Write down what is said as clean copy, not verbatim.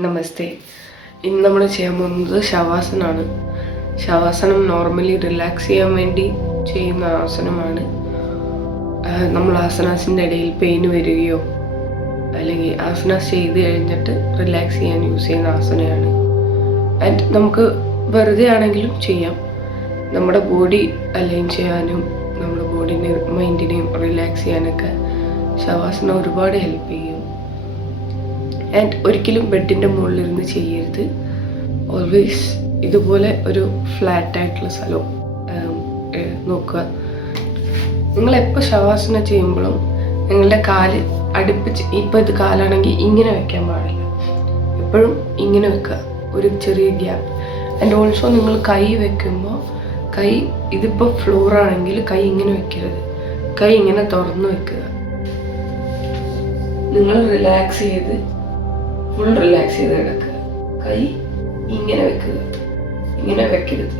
നമസ്തേ. ഇന്ന് നമ്മൾ ചെയ്യാൻ പോകുന്നത് ശവാസനമാണ്. ശവാസനം നോർമലി റിലാക്സ് ചെയ്യാൻ വേണ്ടി ചെയ്യുന്ന ആസനമാണ്. നമ്മൾ ആസനാസിൻ്റെ ഇടയിൽ പെയിൻ വരികയോ അല്ലെങ്കിൽ ആസനാസ് ചെയ്ത് കഴിഞ്ഞിട്ട് റിലാക്സ് ചെയ്യാൻ യൂസ് ചെയ്യുന്ന ആസനയാണ്. ആൻഡ് നമുക്ക് വെറുതെ ആണെങ്കിലും ചെയ്യാം. നമ്മുടെ ബോഡി അലൈൻ ചെയ്യാനും നമ്മുടെ ബോഡിനെയും മൈൻഡിനെയും റിലാക്സ് ചെയ്യാനൊക്കെ ശവാസന ഒരുപാട് ഹെൽപ്പ് ചെയ്യും. ആൻഡ് ഒരിക്കലും ബെഡിൻ്റെ മുകളിലിരുന്ന് ചെയ്യരുത്. ഓൾവേസ് ഇതുപോലെ ഒരു ഫ്ലാറ്റ് ആയിട്ടുള്ള സ്ഥലം നോക്കുക. നിങ്ങളെപ്പോൾ ശവാസന ചെയ്യുമ്പോഴും നിങ്ങളുടെ കാല് അടുപ്പിച്ച്, ഇപ്പോൾ ഇത് കാലാണെങ്കിൽ ഇങ്ങനെ വെക്കാൻ പാടില്ല, എപ്പോഴും ഇങ്ങനെ വെക്കുക, ഒരു ചെറിയ ഗ്യാപ്പ്. ആൻഡ് ഓൾസോ നിങ്ങൾ കൈ വെക്കുമ്പോൾ ഇതിപ്പോൾ ഫ്ലോറാണെങ്കിൽ കൈ ഇങ്ങനെ വെക്കരുത്, കൈ ഇങ്ങനെ തുറന്ന് വെക്കുക. നിങ്ങൾ ഫുൾ റിലാക്സ് ചെയ്ത് കിടക്കുക. കൈ ഇങ്ങനെ വെക്കുക, ഇങ്ങനെ വെക്കരുത്.